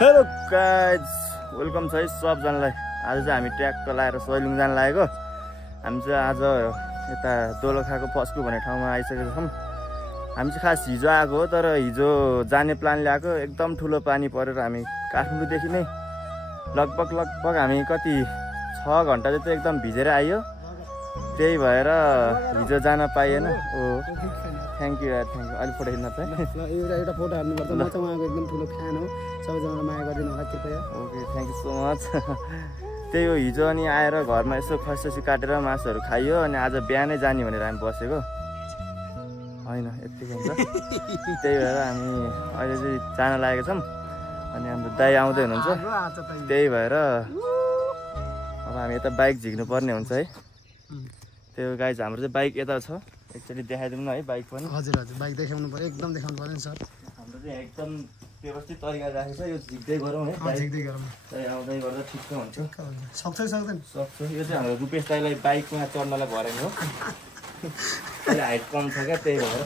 Hello guys, welcome छ है सबजनालाई। आज चाहिँ हामी ट्र्याक्टर लाएर सैलुङ जान लागेको। हामी चाहिँ आज यता दोलखाको पस्कु भन्ने ठाउँमा आइसकेका छौँ। हामी चाहिँ खास हिजो आएको हो, तर हिजो जाने प्लान ल्याएको एकदम ठुलो पानी परेर हामी काठमाडौँदेखि नै लगभग हामी कति 6 घन्टा जति एकदम भिजेर आइयो। त्यही भएर हिजो जान पाइएन। ओ थ्याङ्क यू यार, थ्याङ्क यू। अहिले फोटो खिच्न चाहिँ एउटा फोटो हाल्नुपर्छ। म चाहिँ उहाँको एकदम ठुलो फ्यान हो, सबैजनालाई माया गरिदिनु होला कृपया। Okay, thank you so much. त्यही हो, हिजो अनि आएर घरमा यसो खसी काटेर मासुहरू खाइयो अनि आज बिहानै जाने भनेर हामी बसेको होइन, यतिकै हुन्छ। त्यही भएर हामी अहिले चाहिँ जान लागेको छौँ अनि हाम्रो दाइ आउँदै हुनुहुन्छ। त्यही भएर अब हामी यता बाइक झिक्नु पर्ने हुन्छ है। त्यो गाइज हाम्रो चाहिँ बाइक यता छ, एकचोटि देखाइदिउँ न है बाइक पनि। हजुर हजुर, बाइक देखाउनु पर्यो, एकदम देखाउनु पर्यो नि सर। हाम्रो चाहिँ एकदम व्यवस्थित तरिकाले राखेको छ। यो झिक्दै गरौँ है, झिक्दै गरौँ। आउँदै गर्दा ठिक्क हुन्छ। सक्छ सक्दैन? सक्छ। यो चाहिँ हाम्रो रुपेश दाइलाई बाइकमा चढ्नलाई भरेको हो। अहिले हाइट कम छ क्या, त्यही भएर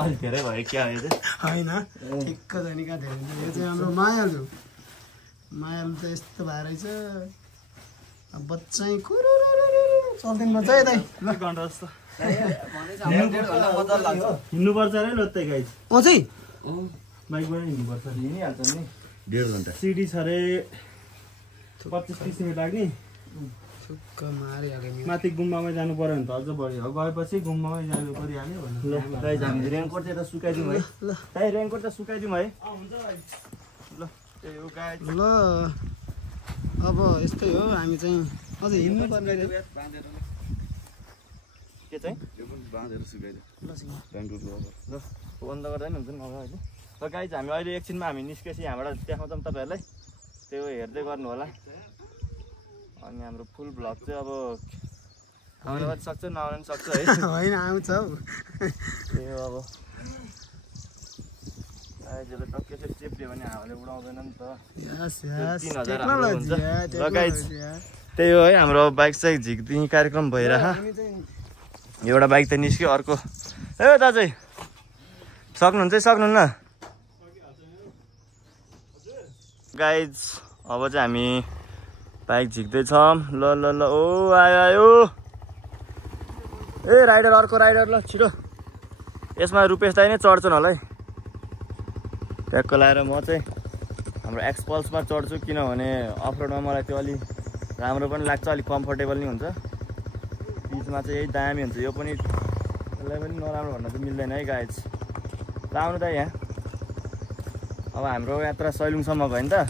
अलिक धेरै भयो क्या यो चाहिँ होइन, ठिक्क छ नि कहाँ धेरै। यो चाहिँ हाम्रो मायालु चाहिँ यस्तो भएर रहेछ। बच्चा चल्दैन बच्चा है दाइ। ल घन्टा जस्तो हिँड्नुपर्छ अरे लोत्तै गाइज। चाहिँ बाइकबाट हिँड्नुपर्छ, हिँडिहाल्छ नि। 1.5 घन्टा सिडी छ अरे, 25-30 मिनट लाग्ने। माथि गुम्बामै जानु पर्यो भने त अझ बढी हो। गएपछि गुम्बामै जानु परिहाल्यो भने। ल गाइज, हामी रेनकोट चाहिँ यता सुकाइदिउँ है। दाइ रेनकोट चाहिँ सुकाइदिउँ है। हुन्छ भाइ। ल त्यही हो गाइज। ल अब यस्तै हो, हामी चाहिँ अझ हिँड्नु पर्ने। के चाहिँ बाँधेर सुकाइदियो। ल बन्द गर्दा नि हुन्छ नि अब अहिले। ल गाइज, हामी अहिले एकछिनमा हामी निस्केपछि यहाँबाट देखाउँछौँ तपाईँहरूलाई। त्यो हेर्दै गर्नु होला। अनि हाम्रो फुल भ्लग चाहिँ अब आउन पनि सक्छ, नआउन पनि सक्छ है। होइन, आउँछ हौ। त्यही हो। अब आइजले टक्कै चाहिँ चेप्लियो भने हावाले उडाउँदैन नि त। 3000 हाम्रो हुन्छ। ल गाइज, त्यही हो है, हाम्रो बाइक चाहिँ झिक्दिने कार्यक्रम भइरहेको। एउटा बाइक त निस्क्यो, अर्को ए दाजु सक्नुहुन्छ सक्नुहुन्न गाइज। अब चाहिँ हामी बाइक झिक्दैछौँ। ल ल ल, ओ आयो आयो ए राइडर, अर्को राइडर। ल छिटो, यसमा रुपेश दाइ नै चढ्छन् होला है। ट्याक्क लाएर म चाहिँ हाम्रो एक्सपल्समा चढ्छु, किनभने अफरोडमा मलाई त्यो अलिक राम्रो पनि लाग्छ, अलिक कम्फर्टेबल नि हुन्छ। बिचमा चाहिँ यही दामी हुन्छ। यो पनि यसलाई पनि नराम्रो भन्न चाहिँ मिल्दैन है गाइज। ल आउनु त यहाँ। अब हाम्रो यात्रा सैलुङसम्म भयो नि त।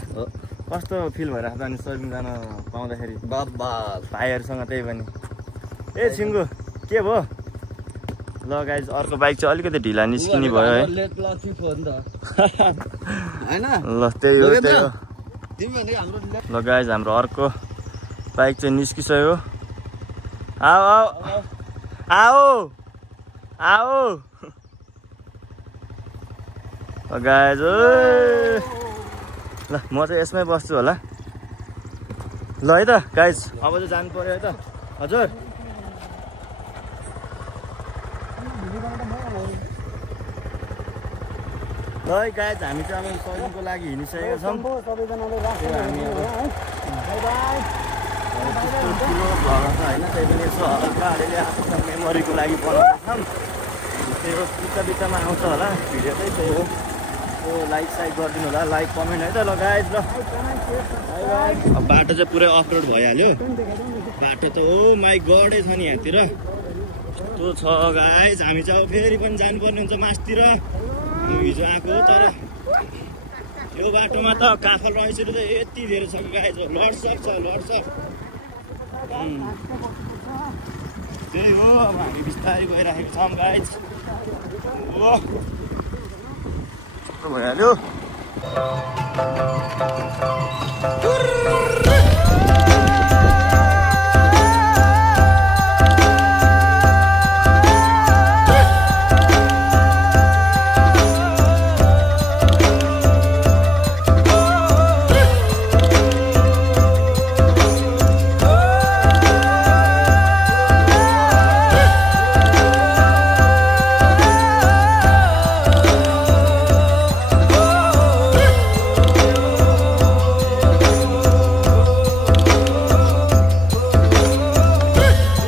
कस्तो फिल भइरहेको छ अनि सैलुङ जान पाउँदाखेरि बाबा भाइहरूसँग। त्यही पनि ए सिङ्गु के भयो? ल गाइज, अर्को बाइक चाहिँ अलिकति ढिला निस्किने भयो है। ल त्यही हो, त्यही हो। ल गाइज, हाम्रो अर्को बाइक चाहिँ निस्किसक्यो। आओ आओ आओ आओ गाइज। ल म चाहिँ यसमै बस्छु होला। ल है त गाइज, अब चाहिँ जानु पर्यो है त। हजुर ल है गाइज, हामी चाहिँ अब सैलुङको लागि हिँडिसकेका छौँ। ठुलो भ्लग छ होइन, त्यही पनि यसो हल्का अलिअलि आफ्नो मेमोरीको लागि बनाउँछौँ। त्यही हो, बिचमा आउँछ होला भिडियो चाहिँ। त्यही हो, लाइक साइक गरिदिनु होला, लाइक कमेन्ट है त। ल गाइज, ल अब बाटो चाहिँ पुरै अफ रोड भइहाल्यो। बाटो त ओ माई गडै छ नि यहाँतिर। त्यो छ गाइज, हामी चाहिँ अब फेरि पनि जानुपर्ने हुन्छ मासतिर। हिजो आएको हो, तर यो बाटोमा त काफल रहेछहरू चाहिँ यति धेरै छ गाइज। लड्सक छ, लड्सक। त्यही हो, अब हामी बिस्तारै गइराखेको छौँ गाइज। भइहाल्यो।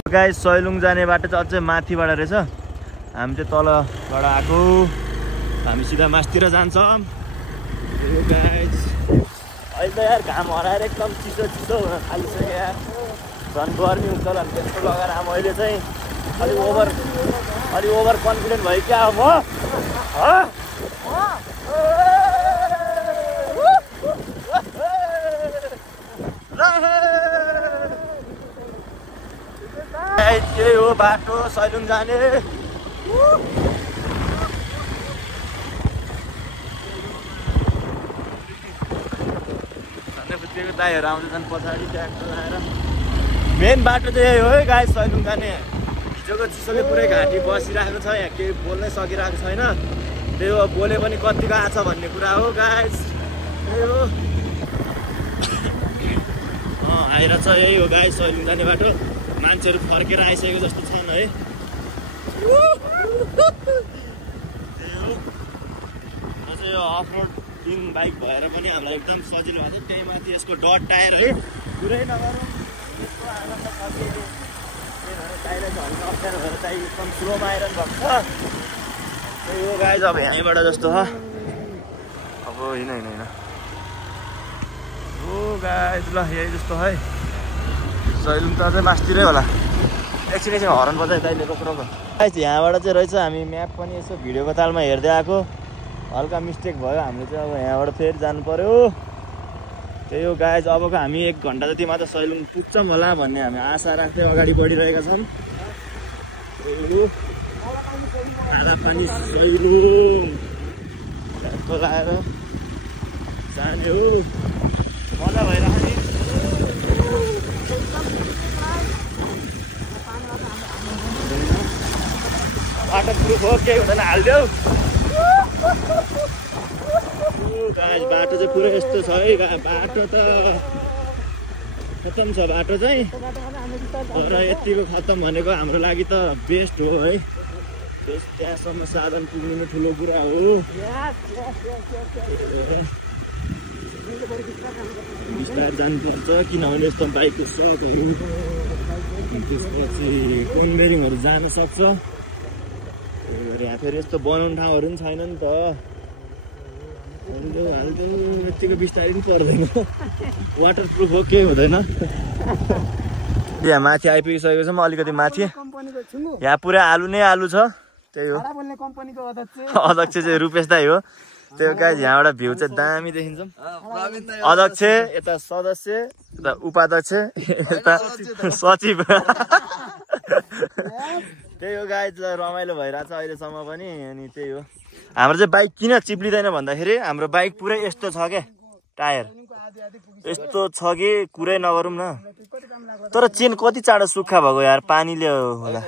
गाइस सैलुङ जाने बाटो चाहिँ अझै माथिबाट रहेछ। हामी चाहिँ तलबाट आएको, हामी सिधा मासतिर जान्छौँ। गाइस अहिले त यार घाम हराएर एकदम चिसो चिसो हुन थालिसक्यो यार, झन् गर्मी हुन्छ होला नि। त्यस्तो लगाएर अब अहिले चाहिँ अलि ओभर कन्फिडेन्ट भयो क्या अब म। यही हो बाटो सैलुङ जाने। दाइहरू आउँदैछन् पछाडि ट्र्याक्टर आएर। मेन बाटो चाहिँ यही हो है गाइस सैलुङ जाने। हिजोको चिसोले पुरै घाँटी बसिरहेको छ, यहाँ केही बोल्नै सकिरहेको छैन। त्यही हो, बोले पनि कतिको आछ भन्ने कुरा हो गाइस। त्यही हो आइरहेछ, यही हो गाइस सैलुङ जाने बाटो। मान्छेहरू फर्केर आइसकेको जस्तो छन् है। अझै यो अफरोडिङ बाइक भएर पनि हामीलाई एकदम सजिलो भएको छ। त्यही माथि यसको डट टायर है, पुरै नगरौँ यसको आनन्द सकियो। त्यही भएर टाइरलाई झल्न अप्ठ्यारो भएर चाहिँ एकदम स्लोमा आइरहनु भएको छ। त्यही हो गाइस, अब यहीँबाट जस्तो छ अब होइन हो गाइस। ल यही जस्तो है सैलुङ त अझै मासतिरै होला। एकछिन हरन बजायो दाइले, रोक गाइस। यहाँबाट चाहिँ रहेछ, हामी म्याप पनि यसो भिडियोको तालमा हेर्दै आएको, हल्का मिस्टेक भयो। हामीले चाहिँ अब यहाँबाट फेरि जानु पर्यो। त्यही हो गाइस, अबको हामी 1 घन्टा जति मात्र सैलुङ पुग्छौँ होला भन्ने हामी आशा राख्दै अगाडि बढिरहेका छौँ। त्यही हो आधा पानी सैलुङ लाएर जाने हो, मजा भइरहेको नि। बाटो प्रुफ हो, केही हुँदैन, हालिदेऊ। गाइस बाटो चाहिँ पुरै यस्तो छ है। बाटो त खतम छ बाटो चाहिँ, तर यतिको खतम भनेको हाम्रो लागि त बेस्ट हो है। त्यहाँसम्म साधन पुग्नु ठुलो कुरा हो। बिस्तारै जानुपर्छ, किनभने यस्तो बाइकको सकहरू त्यसपछि कोन्बेरिङहरू जान सक्छ। त्यही भएर यहाँ फेरि यस्तो बनाउने ठाउँहरू पनि छैन नि त। हालिदेऊ, यतिको बिस्तारै पनि पर्दैन, वाटर प्रुफ हो, केही हुँदैन। यहाँ माथि आइपुगिसकेको छौँ, अलिकति माथि। यहाँ पुरै आलु नै आलु छ। त्यही हो, अध्यक्ष चाहिँ रुपेश दाई हो। त्यो गाइस यहाँबाट भ्यू चाहिँ दामी देखिन्छ। अध्यक्ष यता सदस्य, यता उपाध्यक्ष, यता सचिव। त्यही हो गाइस, रमाइलो भइरहेछ अहिलेसम्म पनि। अनि त्यही हो, हाम्रो चाहिँ बाइक किन चिप्लिँदैन भन्दाखेरि हाम्रो बाइक पुरै यस्तो छ क्या, टायर यस्तो छ कि कुरै नगरौँ न। तर चेन कति चाँडो सुक्खा भएको यार, पानीले होला।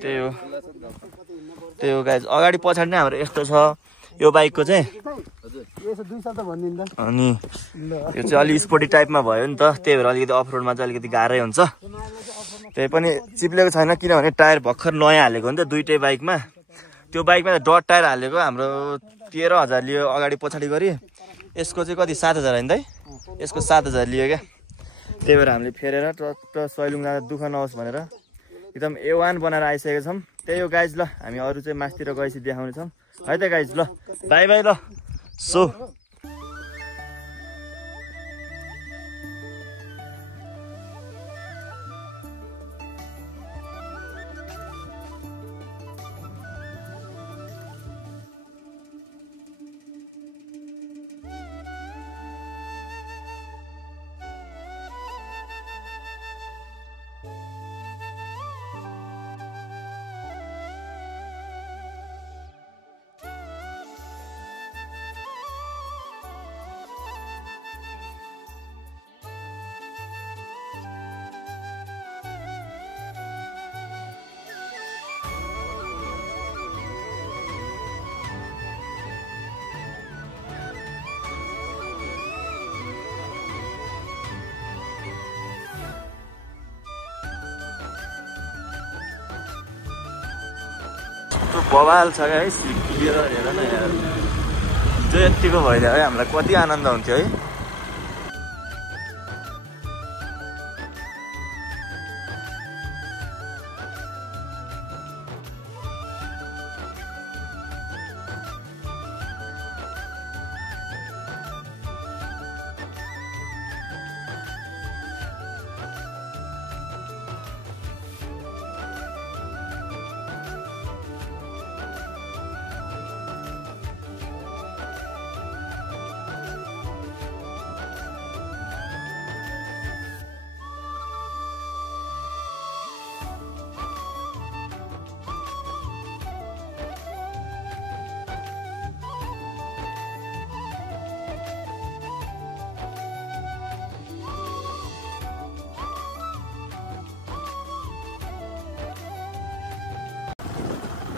त्यही हो गाइस, अगाडि पछाडि नै हाम्रो यस्तो छ यो बाइकको चाहिँ। अनि यो चाहिँ अलि स्पोर्टी टाइपमा भयो नि त, त्यही भएर अलिकति अफरोडमा चाहिँ अलिकति गाह्रै हुन्छ। त्यही पनि चिप्लेको छैन, किनभने टायर भर्खर नयाँ हालेको हो नि त दुइटै बाइकमा। त्यो बाइकमा डट टायर हालेको हाम्रो 13,000 लियो अगाडि पछाडि गरी। यसको चाहिँ कति 7,000 होइन दाइ? यसको 7,000 लियो क्या। त्यही भएर हामीले फेरेर टक्क सैलुङ जाँदा दुःख नहोस् भनेर एकदम A1 बनाएर आइसकेको छौँ। त्यही हो गाइज, ल हामी अरू चाहिँ मासतिर गएपछि देखाउने छौँ है त गाइज। ल बाई बाई। ल सो बवाल छ क्या है, सिक्किएर हेर न यार। हिजो यतिको भइदियो है, हामीलाई कति आनन्द हुन्थ्यो है।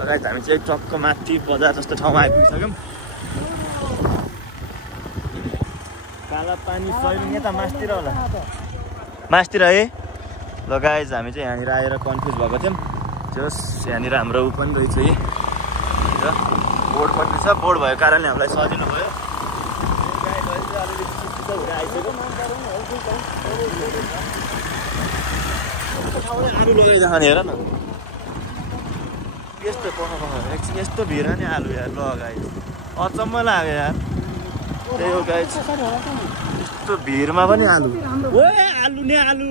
गाइस हामी चाहिँ टक्क माथि बजार जस्तो ठाउँमा आइपुगिसक्यौँ। काला पानी सैलुङ यता मास्तिर होला, मास्तिर है। ल गाइस हामी चाहिँ यहाँनिर आएर कन्फ्युज भएको थियौँ। जस यहाँनिर हाम्रो ऊ पनि रहेछ है, बोर्ड पनि छ। बोर्ड भएको कारणले हामीलाई सजिलो भयो। आलु लगाइजाने हेर न, यस्तो एकछिन यस्तो भिड नि आलु यार। ल गाइस अचम्म लाग्यो यार, त्यही हो गाइस, यस्तो भिडमा पनि आलु। ओ आलु नै आलु,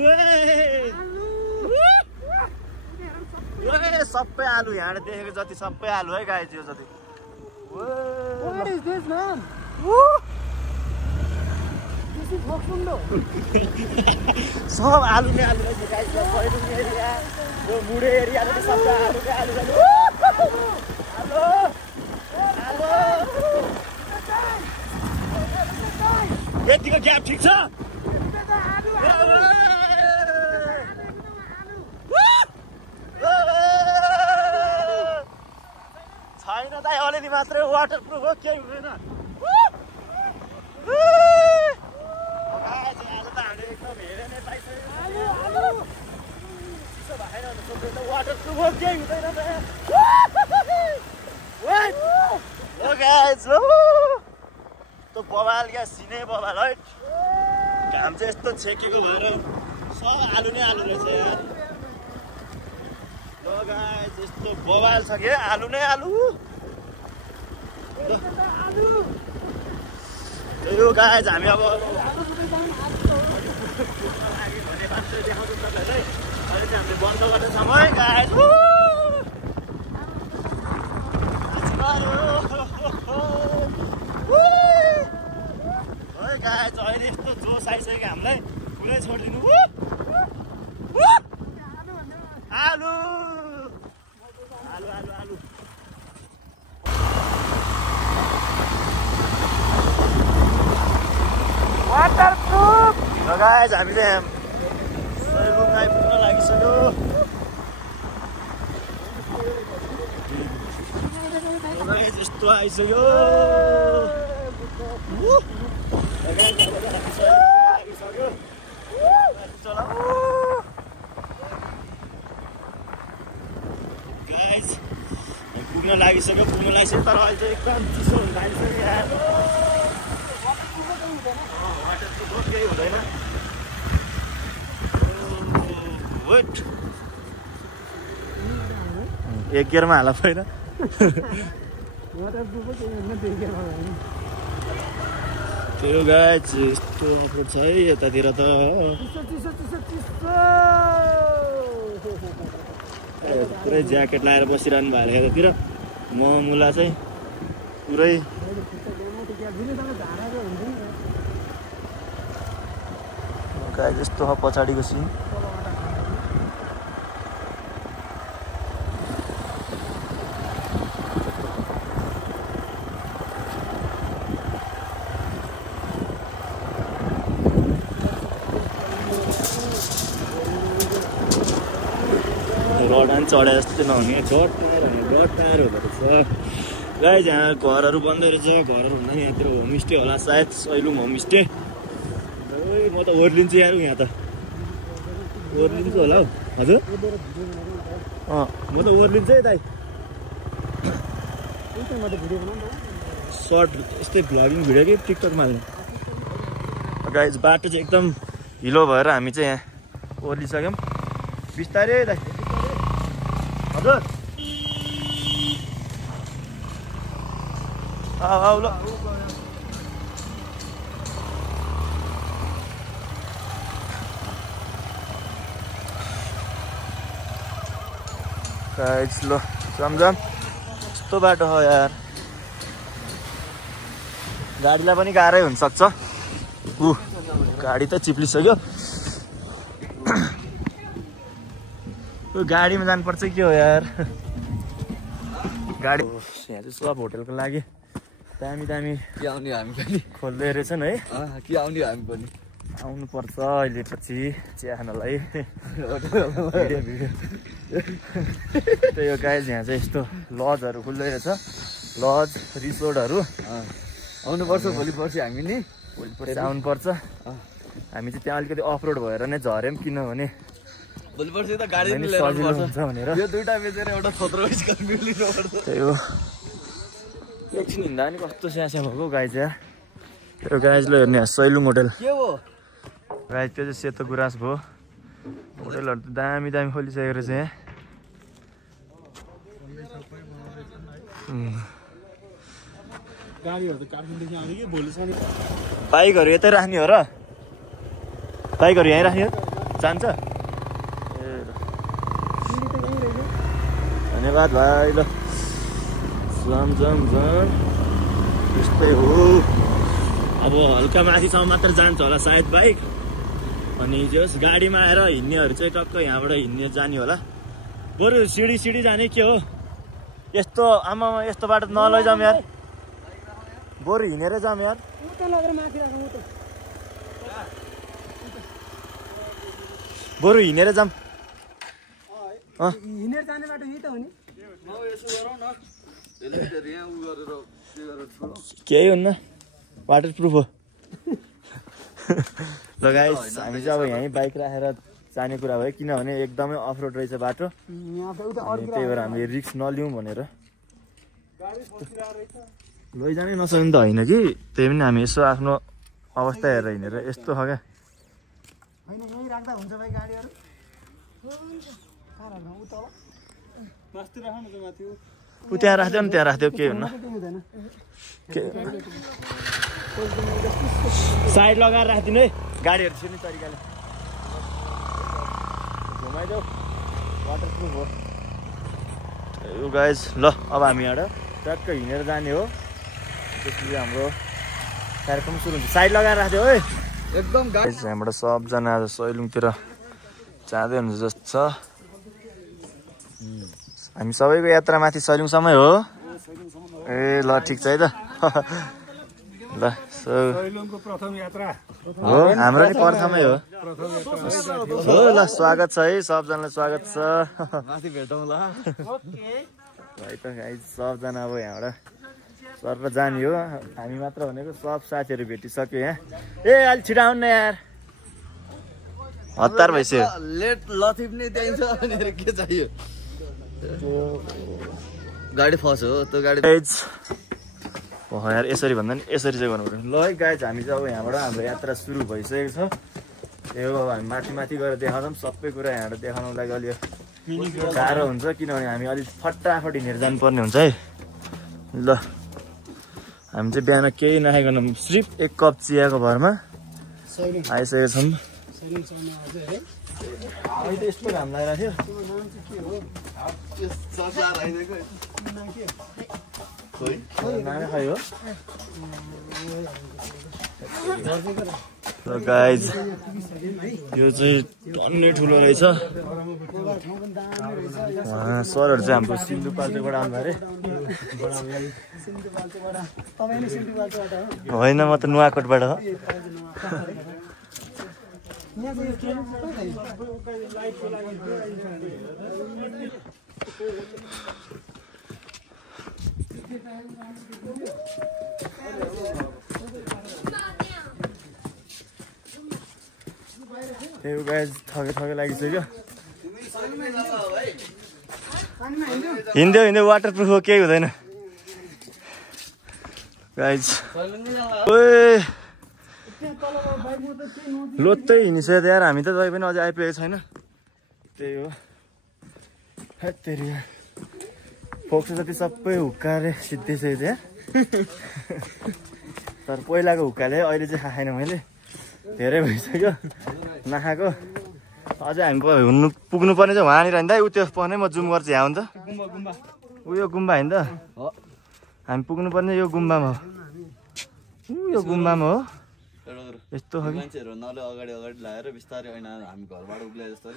सबै आलु यहाँ देखेको जति सबै आलु है गाइस। यो जति सब आलु नै आलु रहेछ गाइस। सैलुङ एरिया, यो मुडे एरिया पनि सबै आलु नै आलु रहेछ। आलु आलु यतिको ग्याप ठिक छ। छैन दाइ, अलिअलि मात्रै वाटर प्रुफ हो, केही हुँदैन। वाटर प्रुफ हो, केही हुँदैन। त्यो बबाल क्या सिने बबाल है। घाम चाहिँ यस्तो छेकेको भएर सब आलु नै आलु रहेछ यार। ल गाइस यस्तो बबाल छ कि आलु नै आलु। यो गाइस हामी अब हामीले बन्द गर्दैछौँ है गाइस। गाइस अहिले यस्तो जोस आइसक्यो हामीलाई, पुरै छोडिदिनु। आलु आलु आलु आलु वाटर प्रुफ। गाइस हामीले सैलुङ आइपुग्न लागिसक्यो। यस्तो आइसक्यो। पुग्न लागिसक्यो, तर अहिले चाहिँ एकदम चिसो हुन लागिसक्यो यार। वाटरप्रुफ केही हुँदैन। एक गियरमा हाल पहिला। त्यो गाइस यस्तो अफरोड छ है यतातिर त। पुरै ज्याकेट लगाएर बसिरहनु भएको यतातिर। मुला चाहिँ पुरै गाइस यस्तो हो पछाडिको सिन। रडान चढे जस्तो नहुने, गटाएर हुँदो रहेछ गाइस। यहाँ घरहरू बन्दै रहेछ। घरहरू हुँदैन यहाँतिर, होमस्टे होला सायद, सैलुङ होमस्टे। म त ओर्लिन्छु यार, यहाँ त ओर्लिन्छु होला हौ। हजुर म त ओर्लिन्छु है दाइ। सर्ट यस्तै भ्लगिङ भिडियो कि टिकटकमा हाल्ने। गाइस बाटो चाहिँ एकदम हिलो भएर हामी चाहिँ यहाँ ओर्लिसक्यौँ बिस्तारै दाइ। हजुर आऊ ल। गाइस ल जमजम यस्तो बाटो हो यार, गाडीलाई पनि गाह्रै हुनसक्छ। गाडी त चिप्लिसक्यो। गाडीमा जानुपर्छ के हो यार। गाडी यहाँ चाहिँ सब होटलको लागि दामी दामी के आउने हामी पनि खोल्दै रहेछन् है। के आउने हामी पनि आउनुपर्छ अहिले पछि चिया खानलाई। त्यही हो गाइज, यहाँ चाहिँ यस्तो लजहरू खुल्दै रहेछ, लज रिसोर्टहरू। आउनुपर्छ भोलि पर्सि हामी नि, भोलि पर्सि आउनुपर्छ। हामी चाहिँ त्यहाँ अलिकति अफरोड भएर नै झऱ्यौँ, किनभने भोलि पर्सि त गाडी सजिलो हुन्छ भनेर। यो दुईटा बेचेर एउटा खतरा स्कर्पियो लिनुपर्छ। त्यही हो, एकछिन हिँड्दा नि कस्तो स्यास्या भएको गाइज। यहाँ त्यो गाइजले हेर्ने सैलुङ होटेल के हो गाइज, त्यो चाहिँ सेतो गुराँस भयो। होटेलहरू त दामी दामी खोलिसकेको रहेछ यहाँ। बाइकहरू यतै राख्ने हो र? बाइकहरू यहीँ राख्ने हो? जान्छ? धन्यवाद भाइ। ल त्यस्तै हो। अब हल्का माथिसम्म मात्र जान्छ होला सायद बाइक, अनि जस गाडीमा आएर हिँड्नेहरू चाहिँ टक्क यहाँबाट हिँड्ने जाने होला। बरु सिडी जाने के हो यस्तो, आमामा यस्तो बाटो नलैजाऊँ यार, बरु हिँडेर जाऊँ यार। बरु हिँडेर जाऊँ। हिँडेर जाने बाटो यही त हो नि। केही हुन्न, वाटर प्रुफ हो। ल गाइस, हामी चाहिँ अब यहीँ बाइक राखेर जाने कुरा भयो, किनभने एकदमै अफरोड रहेछ बाटो। त्यही भएर हामीले रिस्क नलिउँ भनेर। लैजानै नसक्ने त होइन कि, त्यही पनि हामी यसो आफ्नो अवस्था हेरेर हिँडेर यस्तो छ क्या। ऊ त्यहाँ राखिदियो नि, त्यहाँ राखिदियो, केही हुन्न। साइड लगाएर राखिदिनु है, गाडीहरू छिर्ने तरिकाले घुमाइदेऊ, वाटर प्रुफ हो यो गाइज। ल अब हामी यहाँ ट्याक्क हिँडेर जाने हो, त्यसपछि हाम्रो कार्यक्रम सुरु हुन्छ। साइड लगाएर राखिदियो है एकदम। यहाँबाट सबजना आज सैलुङतिर जाँदै हुनुहुन्छ जस्तो छ। हामी सबैको यात्रा माथि सैलुङसम्मै हो। ए ल ठिक छ है त। ल प्रथम यात्रा हो, हाम्रो नि प्रथमै हो। हो ल, स्वागत छ है, सबजनालाई स्वागत छ। माथि भेटौँला। है त गाइज, सबजना अब यहाँबाट सर जाने हो। हामी मात्र भनेको सब साथीहरू भेटिसक्यो यहाँ। ए अलिक छिटो आउनु न यार, हतार भइसक्यो। लेट लथिप नै त्यही छ भनेर के चाहियो? गाडी फस हो त्यो गाडी। हो यार, यसरी भन्दा नि यसरी चाहिँ गर्नु पर्यो। ल है गाइज, हामी चाहिँ अब यहाँबाट हाम्रो यात्रा सुरु भइसकेको छ। यो हामी माथि गएर देखाउँछौँ सबै कुरा। यहाँबाट देखाउनुको लागि अलि गाह्रो हुन्छ, किनभने हामी अलिक फटाफट हिँडेर जानुपर्ने हुन्छ है। ल हामी चाहिँ बिहान केही नखाइकन सिर्फ एक कप चियाको भरमा आइसकेको छौँ। अहिले त यस्तो घाम लागिरहेको थियो। नाना खायो गाइज, यो चाहिँ टन्नै ठुलो रहेछ। सरहरू चाहिँ हाम्रो सिन्धुपाल्चोकबाट आउनु अरे। होइन, म त नुवाकोटबाट हो। त्यही गाइज, थकै लागिसक्यो। हिँड्यो वाटर प्रुफ हो, केही हुँदैन गाइज। लोत्तै हिँडिसक्यो यार, हामी त जहिले पनि अझै आइपुगेको छैन। त्यही हो, फोक्स जति सबै हुक्काले सिद्धिसक्यो त्यहाँ। तर पहिलाको हुक्काले अहिले चाहिँ खाएन मैले, धेरै भइसक्यो नखाएको। अझै हामी पुग्नु पर्ने चाहिँ वहाँनिर होइन त, उ त्यो पर्ने म जुम गर्छु यहाँ हुन्छ। ऊ यो गुम्बा होइन त, हामी पुग्नु पर्ने यो गुम्बामा हो। यो गुम्बामा हो, यस्तो हो कि मान्छेहरू नले अगाडि लाएर बिस्तारै होइन हामी घरबाट उक्लाए जस्तो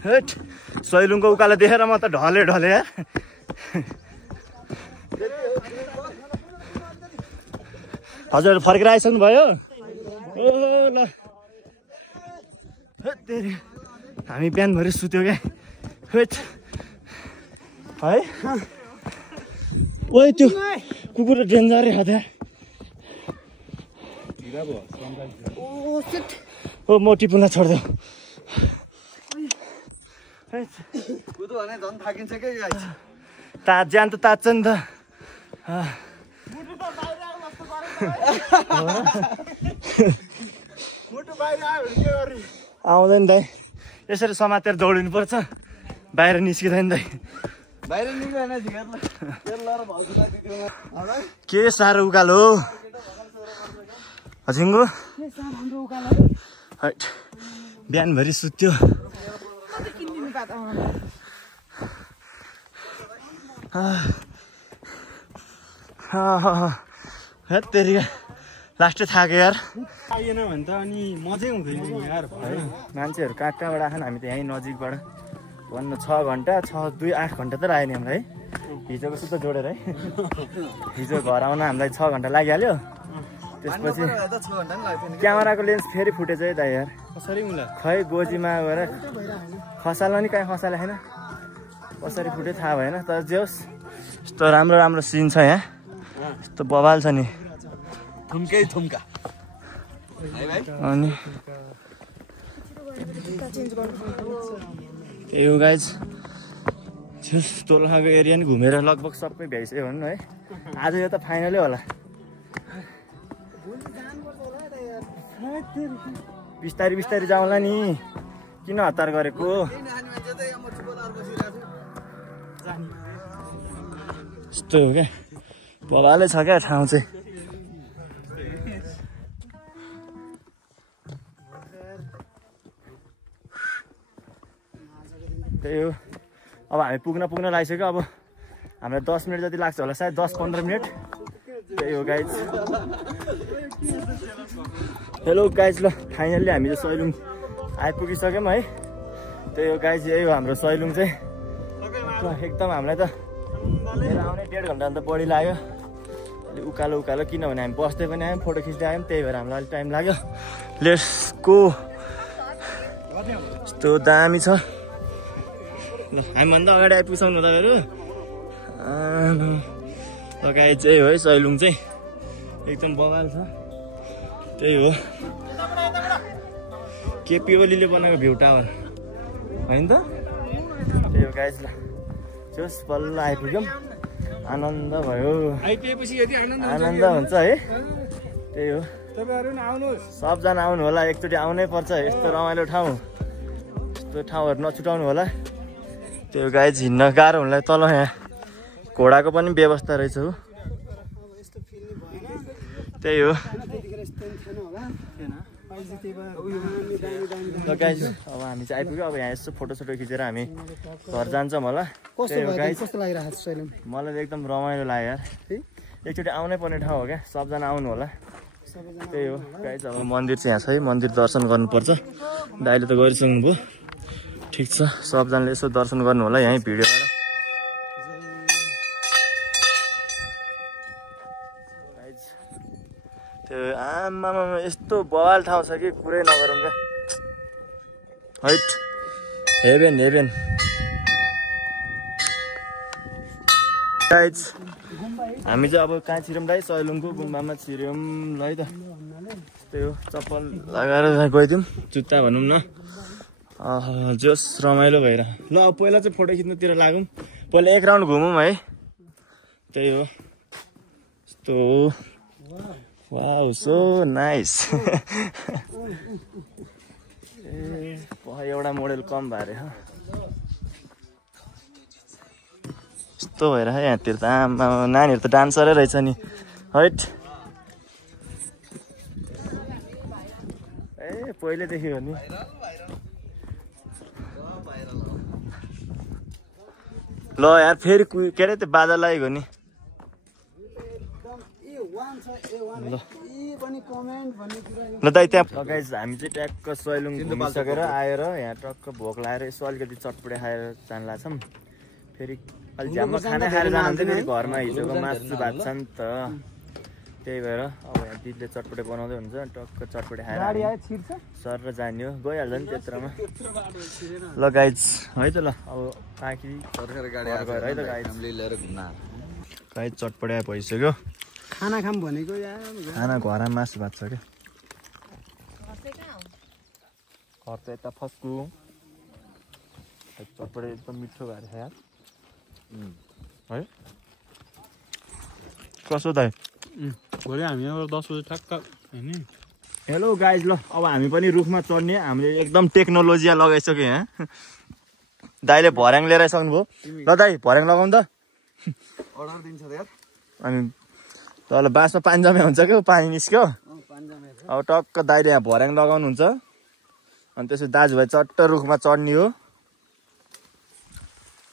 हेट सैलुङको उकालो देखेर म त ढले यार। हजुर फर्केर आइसक्नु भयो? ओ ल तेरि हामी बिहानभरि सुत्यो क्या है ओइ त्यो कुकुर डेन्जर हात ओ म टिपुना छोड्देऊ ज्यान त तात्छ नि त आउँदैन दाइ यसरी समातेर दौडिनु पर्छ बाहिर निस्किँदैन दाइ के साह्रो उकालो हो झिङ्गो बिहानभरि सुत्यो तेरि लास्टै थाक्यो यार आइएन भने त अनि मजै हुँदैन यार मान्छेहरू कहाँ कहाँबाट आएन हामी त यहीँ नजिकबाट भन्नु 6 घन्टा 8 घन्टा त लाग्यो नि हामीलाई हिजोको सुत्त जोडेर है हिजो घर आउन हामीलाई 6 घन्टा लागिहाल्यो त्यसपछि क्यामेराको लेन्स फेरि फुटेछ है दाइ यार कसरी मुला खै गोजीमा गएर खसाल्न नि कहीँ खसाले छैन कसरी फुट्यो थाहा भएन तर जे होस् यस्तो राम्रो राम्रो सिन छ यहाँ यस्तो बवाल छ नि थुम्कै थुम्का अनि त्यही हो गाइज दोलखाको एरिया नि घुमेर लगभग सबै भ्याइसक्यो भन्नु है आज यो त फाइनलै होला बिस्तारी बिस्तारी जाउँला नि किन हतार गरेको यस्तो हो क्या बगालै छ क्या ठाउँ चाहिँ त्यही हो अब हामी पुग्न लागिसक्यो अब हामीलाई 10 मिनट जति लाग्छ होला सायद 10-15 मिनट त्यही हो गाइज हेलो गाइज ल फाइनल्ली हामी चाहिँ सैलुङ आइपुगिसक्यौँ है त्यही हो गाइज यही हो हाम्रो सैलुङ चाहिँ एकदम हामीलाई त लिएर आउने 1.5 घन्टा त बढी लाग्यो अलि उकालो किनभने हामी बस्दै पनि आयौँ फोटो खिच्दै आयौँ त्यही भएर हामीलाई अलिक टाइम लाग्यो लेट्स गो यस्तो दामी छ ल हामीभन्दा अगाडि आइपुग्छौँ न तपाईँहरू गाइज चाहिँ हो है सैलुङ चाहिँ एकदम बवाल छ त्यही हो केपी ओलीले बनाएको भ्यू टावर होइन त त्यही हो गाइज ल जोस् बल्ल आइपुग्यौँ आनन्द भयो आइपुगेपछि यदि आनन्द हुन्छ है त्यही हो तपाईहरु नि आउनुहोस् सबजना आउनु होला एकचोटि आउनै पर्छ यस्तो रमाइलो ठाउँ यस्तो ठाउँहरू नछुटाउनु होला त्यो गाइज हिँड्न गाह्रो हुनलाई तल यहाँ घोडाको पनि व्यवस्था रहेछ हो त्यही हो गाइज अब हामी चाहिँ आइपुग्यो अब यहाँ यसो फोटोसोटो खिचेर हामी घर जान्छौँ होला त्यही हो गाइज मलाई एकदम रमाइलो लाग्यो यार एकचोटि आउनै पर्ने ठाउँ हो क्या सबजना आउनु होला त्यही हो गाइज अब मन्दिर चाहिँ यहाँ छ है मन्दिर दर्शन गर्नुपर्छ दाइले त गरिसक्नुभयो ठिक छ सबजनाले यसो दर्शन गर्नु होला यहीँ भिडियोबाट त्यो आमामा यस्तो बवाल ठाउँ छ कि कुरै नगरौँ क्या हैट हेभेन गाइज हामी चाहिँ अब कहाँ छिर्यौँ दाइ सैलुङको गुम्बामा छिर्यौँ ल है त त्यही हो चप्पल लगाएर गइदिउँ जुत्ता भनौँ न जोस् रमाइलो भएर ल अब पहिला चाहिँ फोटो खिच्नुतिर लागौँ पहिला एक राउन्ड घुमौँ है त्यही हो यस्तो वाउ सो नाइस ए एउटा मोडेल कम भएर यस्तो भएर है यहाँतिर त आमा नानीहरू त डान्सरै रहेछ नि हैट ए पहिलेदेखि हो नि ल यार फेरि के अरे त्यो बाजा लागेको नि ल दाइ त्यहाँ गाइज हामी चाहिँ ट्याक्क सैलुङ घुमिसकेर आएर यहाँ टक्क भोक लगाएर यसो अलिकति चटपटे खाएर जान लाग्छौँ फेरि अलिक झ्याम्म खाना खाएर जानु फेरि घरमा हिजोको मासु भात छ नि त त्यही भएर अब यहाँ दिदीले चटपटे बनाउँदै हुन्छ टक्क चटपटे खाएर गाडी आयो छिर्छ सर र जाने हो गइहाल्छ नि त्यत्रमा ल गाइज है त ल अब काकी सरकारी गाडी गएर है त गाइज हामीले लिएर घुम्न गाइज चटपटे भइसक्यो खाना खाम भनेको यार खाना घरमा मासु भात छ क्या घर त यता फस्कु चटपटे एकदम मिठो भएर छ यार है कसो दाइ भोलि हामी अब 10 बजे ठ्याक्क हैन हेलो गाइज ल अब हामी पनि रुखमा चढ्ने हामीले एकदम टेक्नोलोजिया लगाइसक्यो यहाँ दाइले भर्याङ लिएर आइसक्नुभयो ल दाइ भर्याङ लगाउनु त अर्डर दिन्छ यार अनि तल बाँसमा पानी जम्या हुन्छ क्या पानी निस्क्यो अब टक्क दाइले यहाँ भर्याङ लगाउनुहुन्छ अनि त्यसपछि दाजुभाइ चट्ट रुखमा चढ्ने हो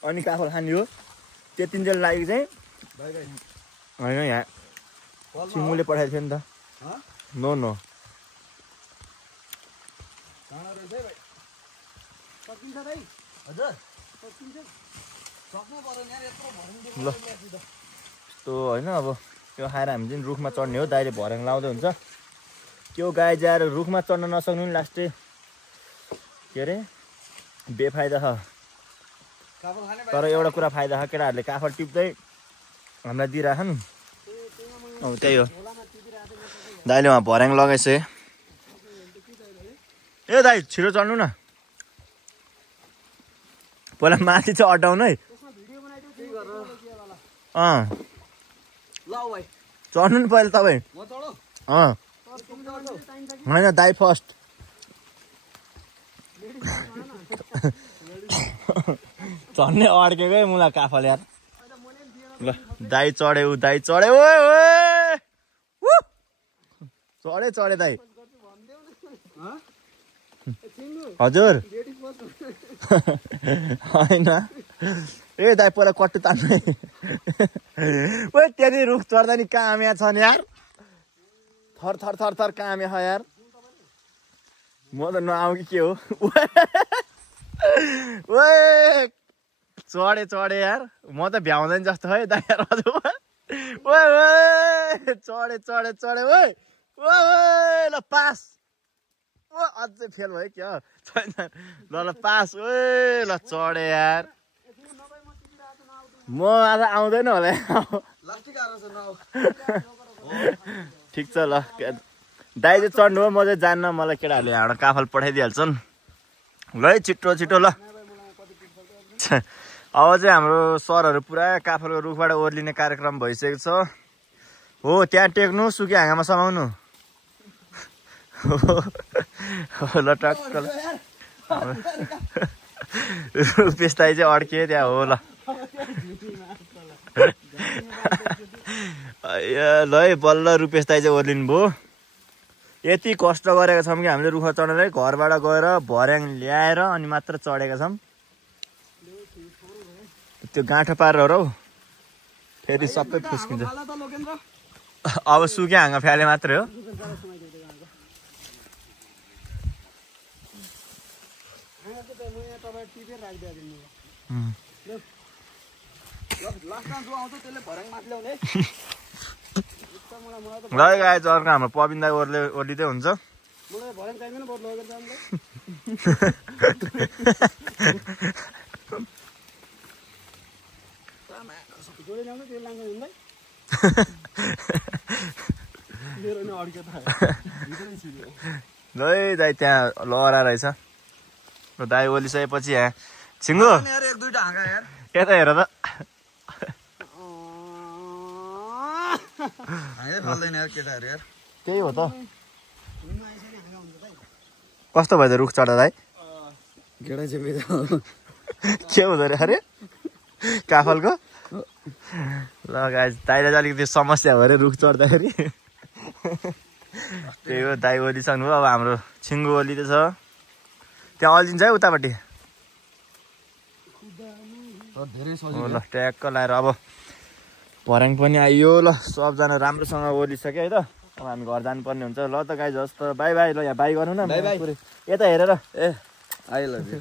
अनि काफल खाने हो त्यतिन्जेल लागि चाहिँ होइन यहाँ सिङ्गुले पठाएको थियो नि त नो नो ल यस्तो होइन अब त्यो खाएर हामी चाहिँ रुखमा चढ्ने हो दाइले भर्याङ लाउँदै हुन्छ त्यो गाई जाएर रुखमा चढ्न नसक्नु नि लास्टै के अरे बेफाइदा छ तर एउटा कुरा फाइदा छ केटाहरूले काफल टिप्दै हामीलाई दिइरहेको नि अब त्यही हो दाइले उहाँ भर्याङ लगाइसके ए दाइ छिटो चढ्नु न पहिला माथि चाहिँ अटाउनु है चढ्नु नि पहिला तपाईँ होइन दाइ फर्स्ट चढ्ने अड्केकै मुला काफल यार ल दाइ चढ्यो दाइ चढ्यो चढे चढे दाइ हजुर होइन ए दाइ पहिला कट्टु तान्नु ओ त्यहाँनिर रुख चढ्दा नि काम्या छ नि यार थर थर थर थर काम्या छ यार म त नआउ कि के हो ओ चढे चढे यार म त भ्याउँदैन जस्तो है दाइ यार हजुर ओ चढे चढे चढे ओ ल पास ओ अझै फेल भयो क्या छैन ल पास ओ ल चढे यार म आज आउँदैन होला ठिक छ ल दाइ चाहिँ चढ्नु हो म चाहिँ जान्न मलाई केटाहरूले यहाँबाट काफल पठाइदिइहाल्छन् ल है छिटो छिटो ल अब चाहिँ हाम्रो सरहरू पुरा काफलको रुखबाट ओर्लिने कार्यक्रम भइसकेको छ हो त्यहाँ टेक्नु सुकी हाँगामा समाउनु ल टक्क रुपेश दाइ चाहिँ अड्किए त्यहाँ हो ल ल है बल्ल रुपेश दाइ चाहिँ ओर्लिनु भयो यति कष्ट गरेका छौँ कि हामीले रुख चढ्नलाई घरबाट गएर भर्याङ ल्याएर अनि मात्र चढेका छौँ त्यो गाँठो पारेर हौ फेरि सबै फुस्किन्छ अब सुक्या हाँगा फ्याले मात्रै हो ल गाई अर्को हाम्रो पविन दाइ ओर्लिँदै हुन्छ ल दाइ त्यहाँ लहरा रहेछ र दाइ ओलिसकेपछि यहाँ छिङ्गो यता हेर त त्यही हो त कस्तो भयो त रुख चढ्दा दाइ के हुँदो रहेछ अरे काफलको ल गाइस दाइले चाहिँ अलिकति समस्या भयो अरे रुख चढ्दाखेरि त्यही हो दाइ ओलिसक्नु भयो अब हाम्रो छिङ्गो ओलिँदैछ त्यहाँ अल्झिन्छ है उतापट्टि ल ट्याक्क लाएर अब भर्याङ पनि आइयो ल सबजना राम्रोसँग ओलिसक्यो है त अब हामी घर जानुपर्ने हुन्छ ल त गाइस जस्तो बाई बाई ल यहाँ बाई गर्नु न यता हेरेर ए आई लभ यु